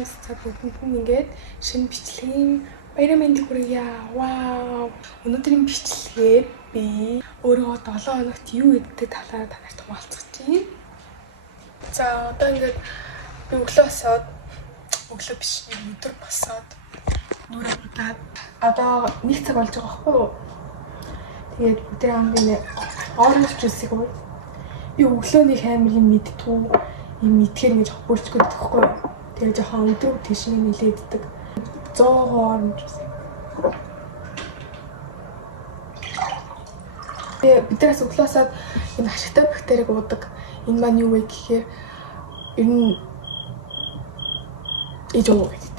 guys, за бүгэн ингээд шинэ бичлэгийн баярын мэндийг хүргье. Вау. Өнөөдрийн бичлэгээр би өөрийгөө 7 хоногт юу идэх талаар танарт хуваалцах чинь. За одоо ингээд би өглөө биш өдөр босоод нүрээ будаад одоо 1 цаг болж байгаа байхгүй юу? Тэгээд өдөр амгийн оранж жуусыг уув. Би өглөөний амар юм мэдтгүү юм итгэр ингэж хөвөрчгөө тэгэхгүй. Тэгээд жоохон өдөр тийш нэлээддэг. 100 оранж жуус. Бидээс өглөөсөө энэ ашигтай бактерийг уудаг. Энэ маань юу вэ гэхээр ер нь ижоо гэдэг.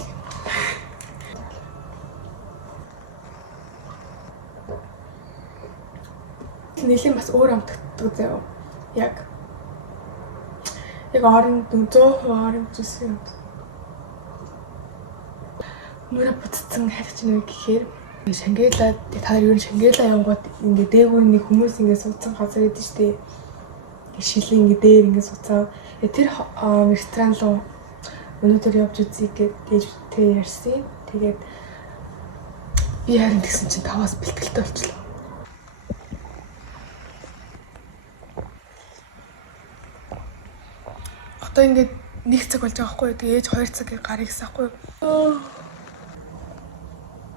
Нэлийн бас өөр амтдаг заяа. Яг оранж 100% оранж жуус юм. Нүрэ бүтцэн харьж нэг гэхээр Шангайла та нар ер нь Шангайла явгод ингээ дээгүүр нэг хүмүүс ингээ суудсан газар гэдэг штеп. Шилийн ингээ дээр ингээ суудсан. Тэр ресторан руу өнөөдөр явж үзье гэж ярьсан. Тэгээд би харин тэгсэн чинь 5-аас бэлтгэлтэй болчихлоо. Одоо ингээд 1 цаг болж байгаа хгүй. Тэгээд 2 цаг гарыг гисахгүй.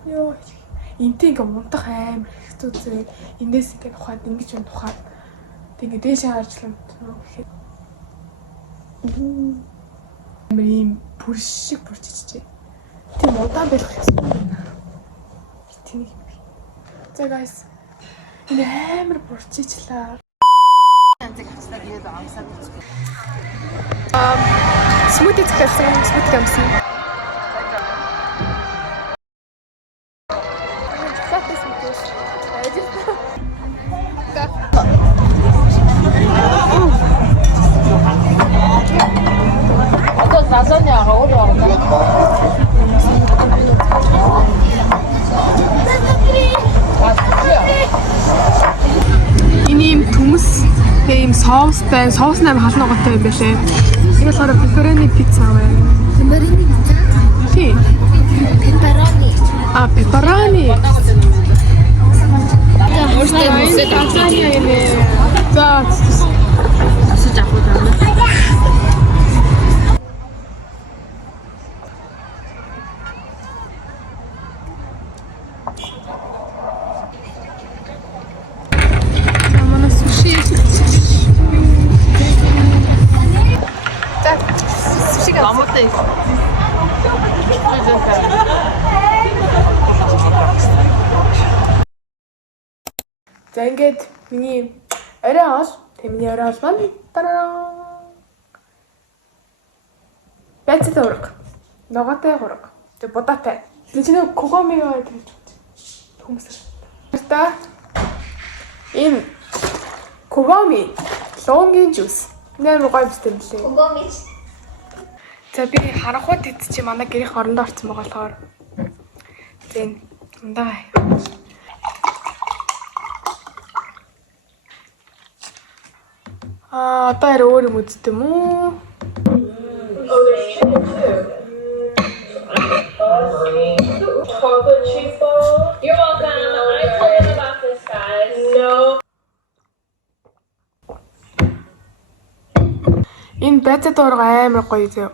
Йоо. Энтэй ингээ мунтах амар хэцүү зүйл. Эндээс ингээ тухайд ингэж юм тухайд. Тэгээ дээшээ харжлаа гэхэд амар юм бүр шиг бүрчижээ. Тийм удаан байх гэсэн юм. Тэнийг. За guys. Энэ амар бүрчижлаа. Смути захиалсан, смути амсан. Энэ юм төмс ийм соустай, соус нь амар халуун готой юм байлээ. Энэ болохоор pepperoni pizza байна. Pepperoni pizza? Тий. Pepperoni. Pepperoni. За. Асууж авах уу? За ингээд миний орой хоол, миний орой хоол маань тараа. Бэцэд ураг. Ногоотой ураг. Тэг будаатай. Тэг чиний когомигаа гэж хүмүүс. Та энэ когоми лонгийн жуус. Нэр гоё бистэй мөлий. Когоми. За би харанхуй тэт чи манай гэрийн орондоо орсон байгаа болохоор зэн ундаа. Одоо яа өөр юм үзт юм уу? Энэ бэцэд ураг амар гоё зөө.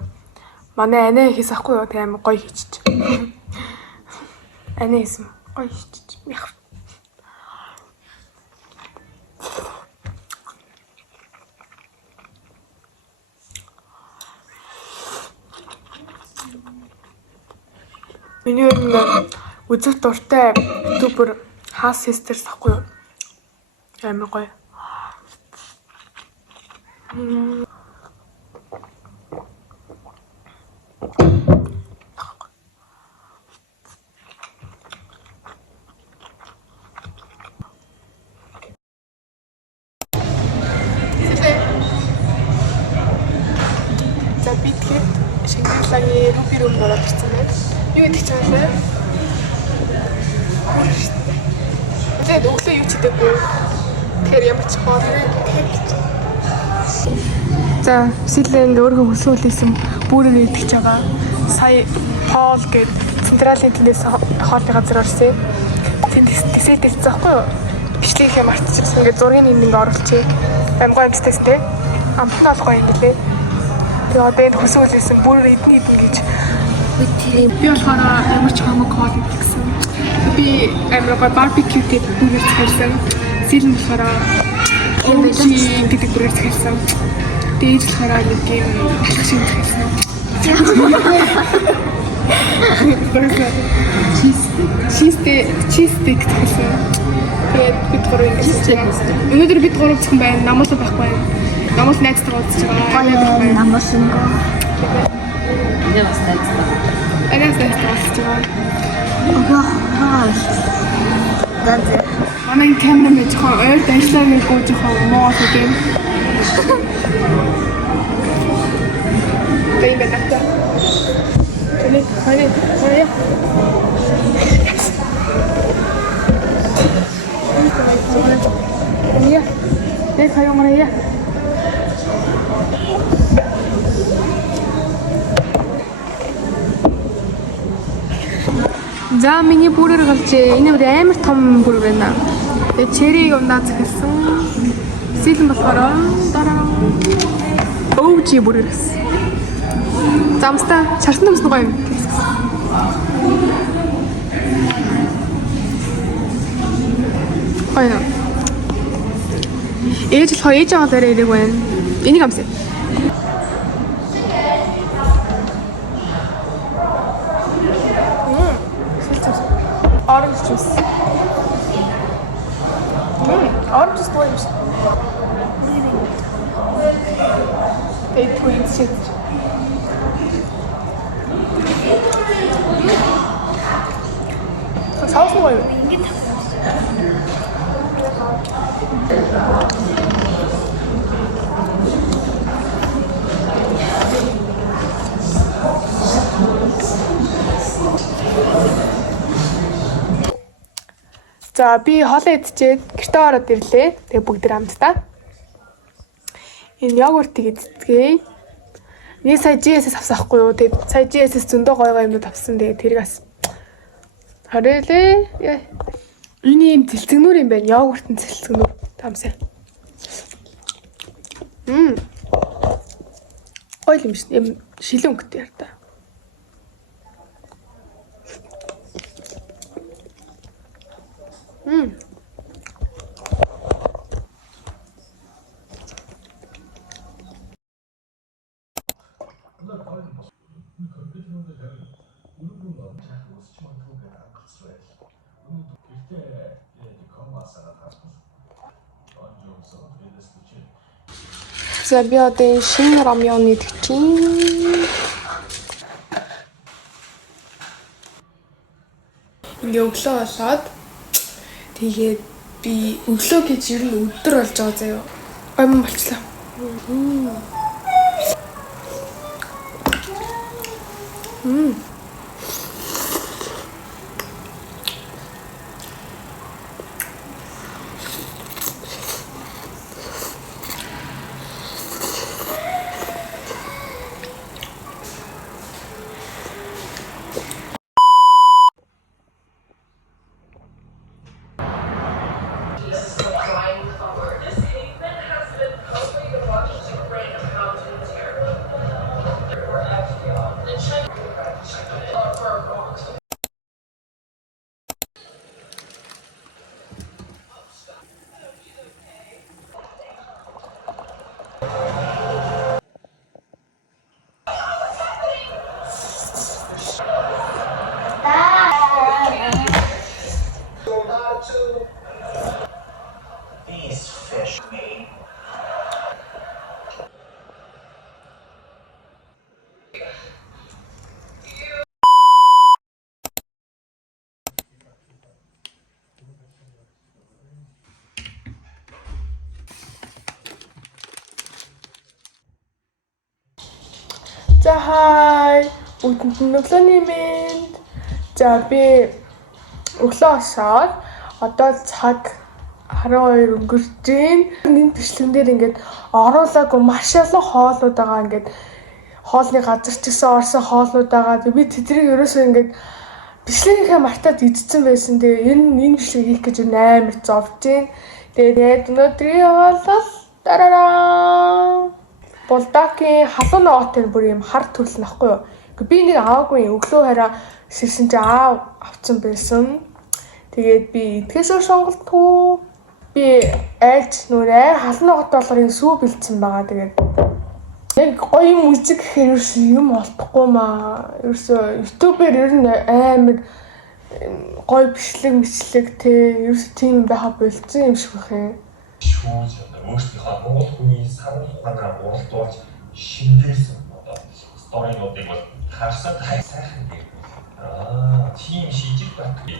Манай анаа хийс ахгүй юу? Тэг амар гоё хийчих. Анаа хийсэн гоё хийчих. Миний үзэх дуртай ютубер Хас Sisters ахгүй юу? Амар гоё. За би тэгээд Шангайлагийн руби рум ороод ирсэн байна. Юу гэдэг ч юм бэ? Тэгээд өглөө юу ч хийдэггүй. Тэгэхээр ямар ч хоолой тэгж. За сэлэнд өөрөө хөсөөлсөн бүрээр идэж байгаа. сая Пол гээд централын тэндээс хоолны газар орсон. Тэндээс тэсээд хэлсэн байхгүй юу? Бичлэгээ мартчихсан. Ингээд зургийг ингээ оруулчих. Амгой амттай. Амтны олгоо юм лээ. Тэгээ одоо энэ хөсөөлөөсөн бүр эдний гэж. Би болохоор ямар ч хамаг хоол гэсэн. Би амар гоо барбекю гэдэг бүрээр захирсан. Сэлэн болохоор омчи гэдэг бүрээр захирсан. Дээж болохоор нэг юм талах шиг захирсан. Чизстейк гэсэн. Тэгээд бид гурав ингэсэн. Өнөөдөр бид гурав зөвхөн байна. Намаас байхгүй байна. Намаас найзтайгаа уулзж байгаа. Намаас өнгө. Я вас найзтайгаа. Найзтайгаа уулзж байгаа. Ганц. Манай камерын жоохон ойр ажиллаагүй жоохон муу гэдэг. Бэй бэнэта. Хари. Я. Дэс хаяа мария. За миний бүрээр гарчээ. Энэ бүр амар том бүр байна. Тэгээ чериг ундаа захирсан. Сэлэн болохоор дараа OG бүрээр гэсэн. Замстаа чарсан юмс гоё юм. Гоё. Ээж болохоор ээж аваад арай ирэг байна. Энийг амсаа. Orange juice. Orange juice koymuş. Evet, koyun çek. Saus mu koyuyor? За би хоолоо идчихээд гэртээ ороод ирлээ. Тэгээ бүгд хамтдаа. Энэ йогуртыг эзэцгээе. Нэг сая GSS авсахгүй юу? Тэгээ сая GSS зөндөө гоё юмнууд авсан. Тэгээ тэрийг бас харъялээ. Энэ юм цэлцэгнүүр юм байна. Йогуртын цэлцэгнүүр. Тамсаа. Гоё юм шин. Юм шилэн өнгөтэй яар та. За би одоо энэ шинэ рамён идэх чинь. Ингээ өглөө болоод тэгээд би өглөө гэж ер нь өдөр болж байгаа заяа. Гомн болчлаа. За хай. Өглөөний мэнд. За би өглөө осоод одоо цаг 12 өнгөрч байна. Энэ бичлэгэн дээр ингээд оруулаагүй маш олон хоолууд байгаа ингээд хоолны газар ч гэсэн орсон хоолнууд байгаа. Би тэднийг ерөөсөө ингээд бичлэгийнхээ мартаад идсэн байсан. Тэгээ энэ бичлэг хийх гэж амар зовж гин. Тэгээд өнөөдрийн хоолол тарараа Булдакийн халуун ногоотой бүр юм хар төлн ахгүй юу. Би нэг аваагүй өглөө хараа сэрсэн чи авцсан байсан. Тэгээд би идэхээс сонголтгүй. Би айлч нүрээ халуун ногоотой болохоор энэ сүү бэлдсэн байгаа. Тэгээд яг гоё музик гэхээр юм олдохгүй маа. Ерөөсөө YouTube-ээр ер нь амар гоё бичлэг те ерөөсөө тийм байха болцсон юм шиг байх юм. Шүүж өөрсдийнхөө Монгол хүний сарвалганаа уралдуулж шингээсэн одоо сторинуудыг бол харсад сайхан гэх. Тийм шийдэл батгүй.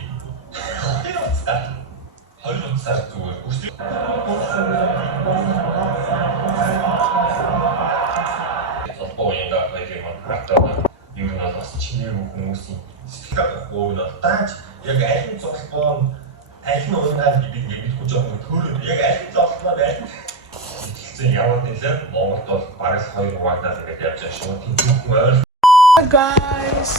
20 сар зүгээр үстэй. Солбоонда байдаг юм байна. Юу нэг бас чиний хүмүүсийн сэтгэл гоогнол тааж яг аль нь солбоон аль нь уянгаа бид мэдгүй жоохон төөрөө яг аль нь зовлоо байна. Тэгсэн яваад нэлээ Монголд бол бараг 2 хуваагдаад ингээд явж байгаа шүү. Тийм хүн ойр. Guys,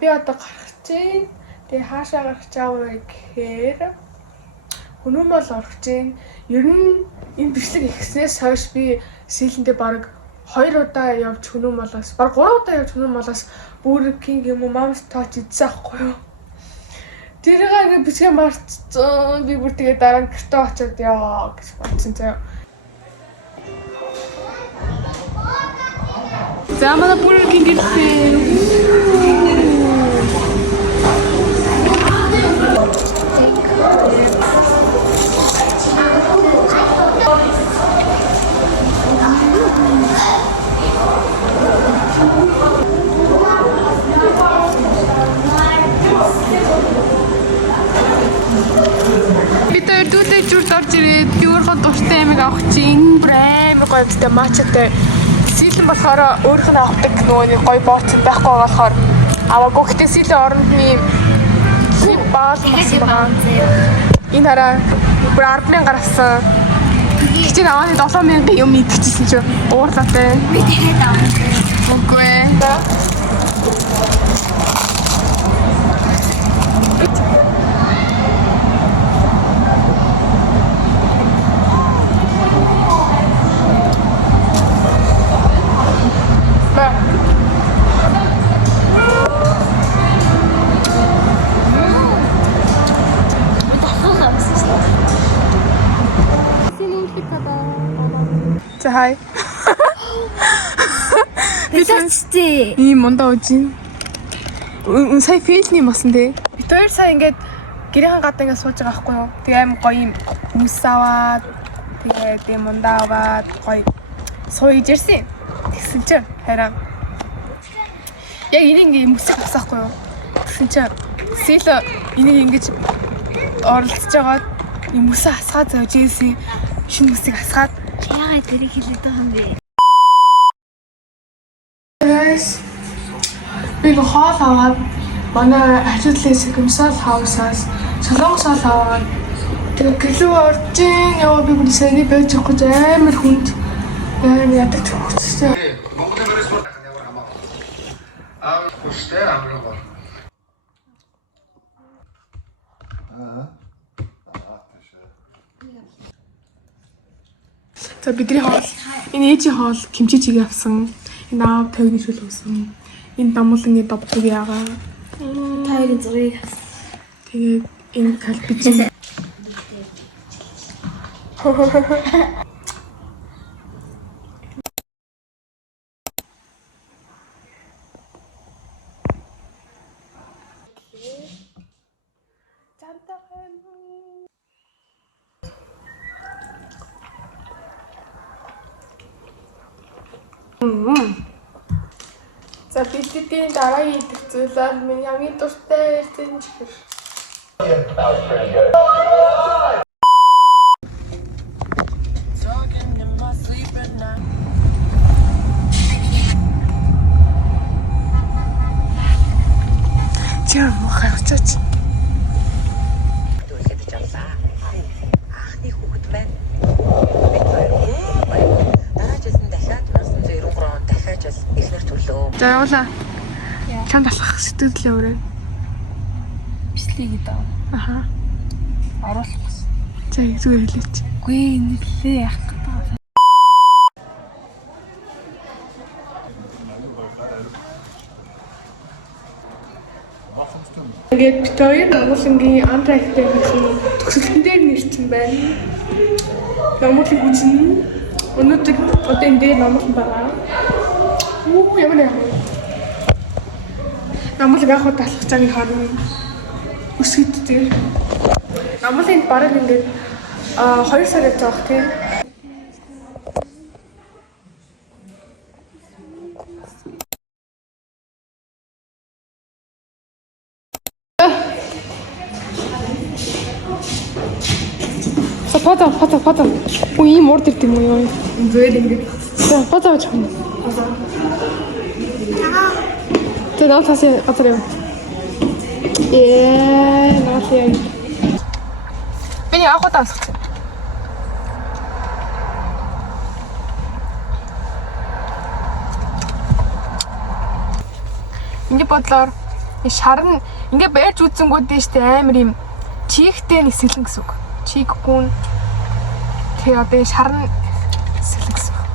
би одоо гарах чинь. Тэгээ хаашаа гарах чааваа гэхээр Хүнүүн бол орох чинь. Ер нь энэ бичлэг ихснээс хойш би сэлэндээ бараг 2 удаа явж Хүнүүн болоос бараг 3 удаа явж Хүнүүн болоос Burger King юм уу Mom's Touch идсэн аахгүй юу. Тэрийг ингээ бичгээ марцсан. Би бүр тэгээ дараа нь гэртээ очиод яа гэж бодсон заяа. За манай Burger King ирсэн. Бид дүүтэй зүрд орж ирээд юурхоо дуртай амиг авах чинь бүр амар гоё өстэй мачатай. Сэлэн болохоор өөрийнх нь авдаг нөгөө нэг гоё бооц байхгүй болохоор аваагүй. Гэтээ сэлэн орондны баал мас байгаа. Энэ хараа бүр 10,000 авсан. Чи аваад 7,000 юм идчихсэн чи уурлаатай. Би тэгээд авах. Үгүй. За хай. Бэлэцтэй. Ийм мондоо үжин. Сая фейлний мосон дээ. Бид хоёр сая ингээд гэрийн гадаа ингээд сууж байгаа байхгүй юу? Тэгээ аим гоё юм хүмүүс аваад тэгээд ийм мондоо аваад гоё сууж ирсэн. Тэгсэн чинь хараа. Яг энийг ингээд мөсөг авсаахгүй юу? Тэгсэн чинь сэл энийг ингэж оролцож байгаа юм мөсөг асгаад зөөж ийсэн. Шинэ мөсөг асгаад Яагаад тэрийг хэлээд байгаа юм бэ? Би хоол аваад манай ажилтны Secumsal House-аас солонгос хоол аваад тэгээ гэлөө оржин яваа би бүр сэний байж явах гэж амар хүнд амар ядаж өгсөн. Монголын бэрээс ямар хамаа. Хүчтэй амраа бол. За бидний хоол энэ ээжийн хоол кимчи чиг авсан. Энэ аав тойрны шүл өгсөн. Энэ дамуулын добтог яага. Тайрын зургийг авсан. Тэгээд энэ калбич. За бидний дараагийн идэх зүйлээ миний хамгийн дуртай эрдэнэ чихэр. Чам мохавчаач. Ахны хүүхэд байна. Дараажилсан дахиад 1993 он дахиад л их нарт За явуулаа. Чамд алах сэтгэлээ өөрөө. Бичлэг гэдэг. Аха. Оруулах гэсэн. За зүгээр хэлээч. Үгүй нэлээ яах гэдэг. Ингээд бид хоёр Намуулангийн андраахтай гэсэн төгсөлтөн дээр нэрсэн байна. Намуулыг үзнэ. Өнөөдөр одоо энэ дээр Намуулан байгаа. Ямар Намуулыг анх удаа алхах цагийг харна. Өсгөд дээр. Намуулын бараг ингээд 2 сар явж байгаа тийм. Фото. Ой, ийм урд ирд юм уу юу? Зүгээр ингэж. За, фото авч байна. Тэ наа тасаа газар юм. Наалаа. Би яг удаа асуусан. Ингээ бодлоор шар нь ингээ байж үзэнгүүд дээ штэ амар юм чихтэй нисгэлэн гэсэн үг. Чихгүүн тэгээ одоо шар нь нисгэлэн гэсэн үг.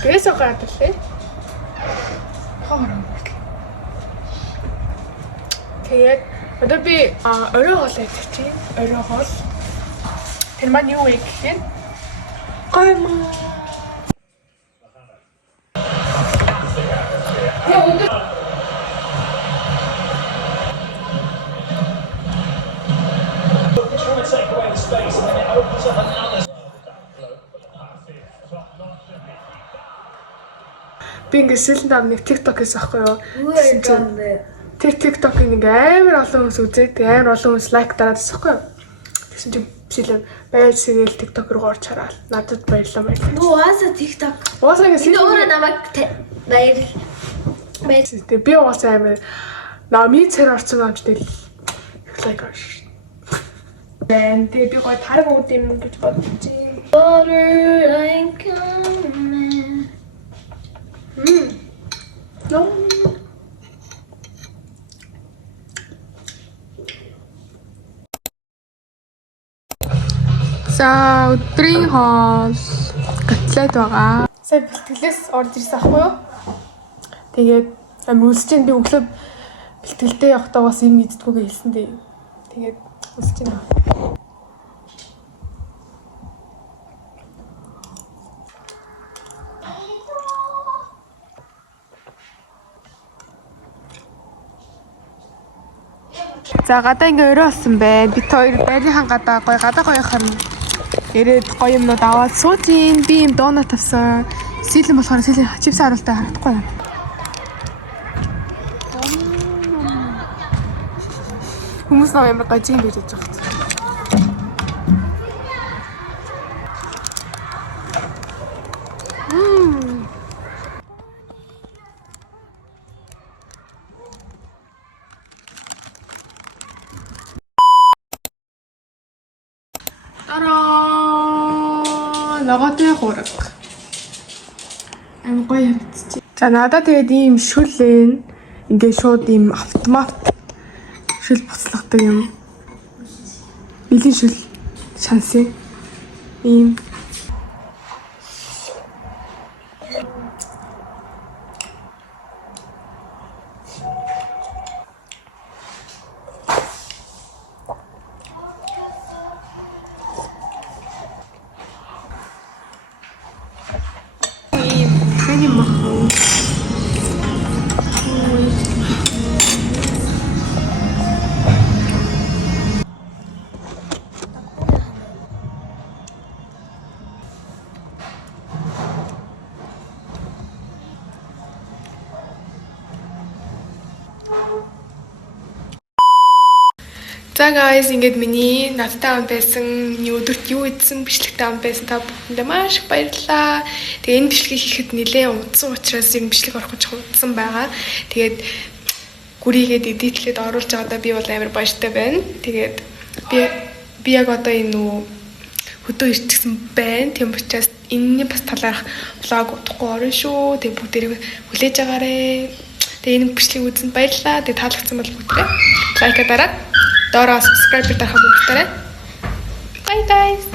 Гэрээс гараад ирлээ. Тэгээд одоо би орой хоол идэх чинь. Орой хоол. Тэр маань юу вэ гэхээр гойм. Би ингээд сэлэнд ам нэг TikTok-ээс авахгүй юу? Тэр TikTok-ыг нэг амар олон хүмүүс үзээд амар олон хүмүүс лайк дараадсан байхгүй юу? Тэгсэн чинь сэлэм байж сэрэл TikTok руу орж хараад надад баярлалаа. Угаасаа TikTok. Угаасаа Энэ өөрөө намайг баярлал. Тэгээ би угаасаа амар намын цэр орсон юм чинь их лайк авш. Тэгээ би гой тараг ууд юм гэж бодож байна. No. За өдрийн хоол котлет байгаа. Сая бэлтгэлээс орж ирсэн ахгүй юу? Тэгээд үлсэж чинь би өглөө бэлтгэлдээ явахдаа бас юм иддгүйгээ хэлсэн дээ. Тэгээд үлсэж чинь. За гадаа ингээ өрөө болсон байна. Бид хоёр байрныхан гадаа гоё харна. Ирээд гоё юмнууд аваад суудیں۔ Би юм донат авсан. Сэлэн болохоор сэлэн чипс харуултаа харахгүй юм. Хүмүүс нөө ямар гоё юм гэж бодож байгаа. Логотой хураг. Ам гоё харагдчих. За надад тэгээд ийм шүлэн ингээ шууд ийм автомат шүл буцлагдаг юм. Билийн шүл шансын ийм За guys, ингээд миний надтай хамт байсан, миний өдөрт юу идсэн бичлэгтэй хамт байсан та бүхэндээ маш их баярлалаа. Тэгээ энэ бичлэгийг хийхэд нэлээд удсан учраас энэ бичлэг орох гэж удсан байгаа. Тэгээд гүрийгээд эдитлээд оруулж байгаадаа би бол амар баяртай байна. Тэгээд би яг одоо энэ өдөө ирчихсэн байна. Тийм учраас энэний бас талаарх влог удахгүй орно шүү. Тэгээ бүгдээрээ хүлээж агаарэ. Тэгээ энэ бичлэгийг үзсэнд баярлалаа. Тэгээ таалагдсан бол бүгдээрээ лайк дараад доороо subscribe дарахаа бүгдээрээ. Bye guys.